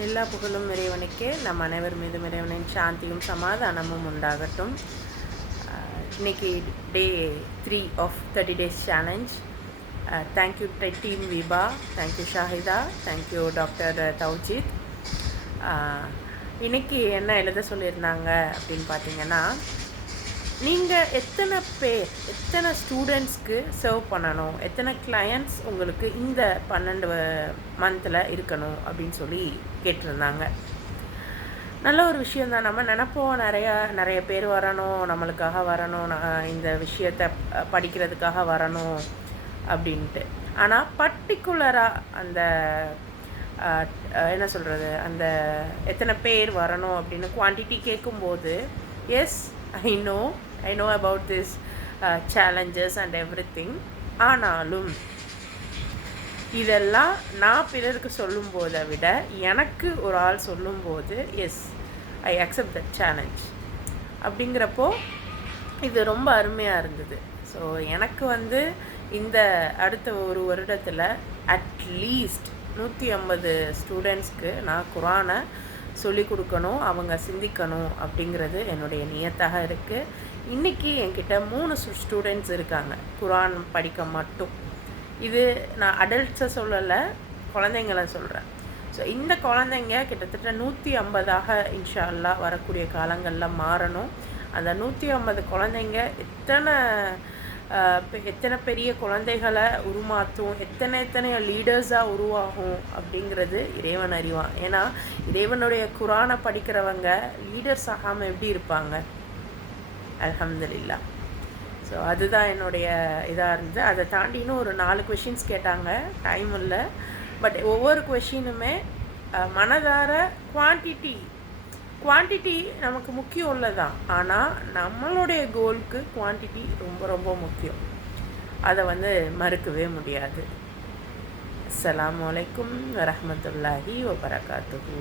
எல்லா புகழும் இறைவனுக்கே. நம் அனைவர் மீதும் இறைவனின் சாந்தியும் சமாதானமும் உண்டாகட்டும். இன்னைக்கு day 3 of 30 days challenge. Thank you team Vibha, thank you Shahida, thank you doctor Thoujid. இன்னைக்கு என்ன எழுத சொல்லியிருந்தாங்க அப்படின்னு பார்த்தீங்கன்னா, நீங்கள் எத்தனை ஸ்டூடெண்ட்ஸ்க்கு சர்வ் பண்ணணும், எத்தனை கிளையண்ட்ஸ் உங்களுக்கு இந்த 12 மந்தில் இருக்கணும் அப்படின்னு சொல்லி கேட்டிருந்தாங்க. நல்ல ஒரு விஷயந்தான். நம்ம நினப்போம் நிறைய பேர் வரணும், நம்மளுக்காக வரணும், இந்த விஷயத்தை படிக்கிறதுக்காக வரணும் அப்படின்ட்டு. ஆனால் பர்டிகுலராக அந்த என்ன சொல்கிறது, அந்த எத்தனை பேர் வரணும் அப்படின்னு குவான்டிட்டி கேட்கும்போது, yes I know about this challenges and everything. ஆனாலும் இதெல்லாம் நான் பிறருக்கு சொல்லும்போதை விட எனக்கு ஒரு ஆள் சொல்லும்போது yes I accept that challenge அப்படிங்கிறப்போ இது ரொம்ப அருமையாக இருந்தது. ஸோ எனக்கு இந்த அடுத்த ஒரு வருடத்தில் அட்லீஸ்ட் 150 ஸ்டூடெண்ட்ஸ்க்கு நான் குரானை சொல்லிக் கொடுக்கணும், அவங்க சிந்திக்கணும் அப்படிங்கிறது என்னுடைய நியத்தாக இருக்குது. இன்றைக்கி என்கிட்ட 3 ஸ்டூடெண்ட்ஸ் இருக்காங்க குரான் படிக்க மட்டும். இது நான் அடல்ட்ஸை சொல்லலை, குழந்தைங்களை சொல்கிறேன். ஸோ இந்த குழந்தைங்க கிட்டத்தட்ட 150 இன்ஷா அல்லாஹ் வரக்கூடிய காலங்களில் மாறணும். அந்த 150 குழந்தைங்க எத்தனை பெரிய குழந்தைகளை உருமாற்றும், எத்தனை லீடர்ஸாக உருவாகும் அப்படிங்கிறது இறைவன் அறிவான். ஏன்னா இறைவனுடைய குரானை படிக்கிறவங்க லீடர்ஸ் ஆகாமல் எப்படி இருப்பாங்க? அல்ஹம்துலில்லாஹ். ஸோ அதுதான் என்னுடைய இதாக இருந்தது. அதை தாண்டி இன்னும் ஒரு 4 கொஷின்ஸ் கேட்டாங்க, டைம் இல்லை. பட் ஒவ்வொரு கொஷினுமே மனதார குவான்டிட்டி நமக்கு முக்கியம் உள்ளதான். ஆனால் நம்மளுடைய கோலுக்கு குவான்டிட்டி ரொம்ப ரொம்ப முக்கியம். அதை மறுக்கவே முடியாது. அஸ்ஸலாமு அலைக்கும் வரஹ்மத்துல்லாஹி வபரகாத்துஹு.